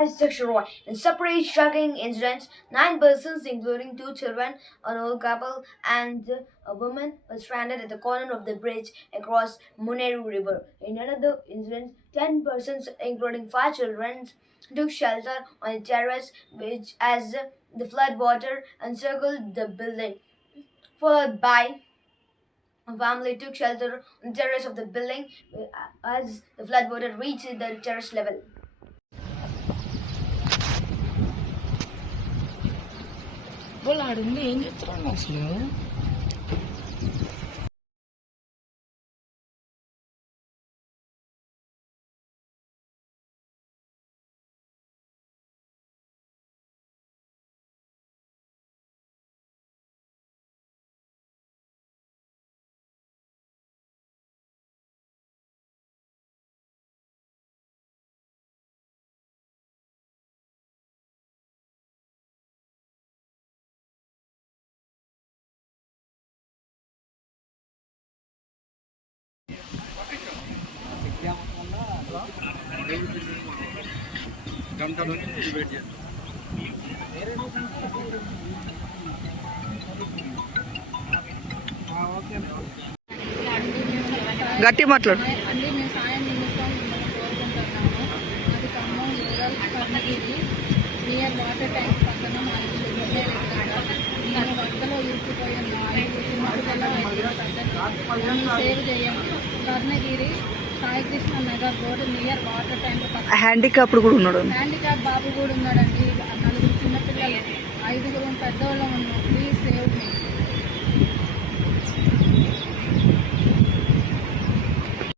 Roy. In separate shocking incidents, 9 persons, including 2 children, an old couple, and a woman, were stranded at the corner of the bridge across Muneru River. In another incident, 10 persons, including 5 children, took shelter on a terrace which, as the flood water encircled the building, followed by a family took shelter on the terrace of the building as the flood water reached the terrace level. వాళ్ళు ఆడుండి ఏం చెప్తారండి అసలు గట్టి మాట్లాడు. అండి మేము సాయం నిమిత్తం కోరుకుంటున్నాము. అది Khammam rural Karnagiri near water tank పక్కన మా ఇల్లు నేను వరదలో ఇరుక్కుపోయి ఉన్నాను. చిన్నపిల్లలు సేవ్ చేయండి. Karnagiri Saikrishna Nagar road near water tank పక్కన హ్యాండిక్యాప్ కూడా ఉన్నాడు. హ్యాండిక్యాప్ బాబు కూడా ఉన్నాడండి. 4 చిన్నపిల్లలు 5 పెద్దవాళ్ళు ఉన్నాం. Please save me.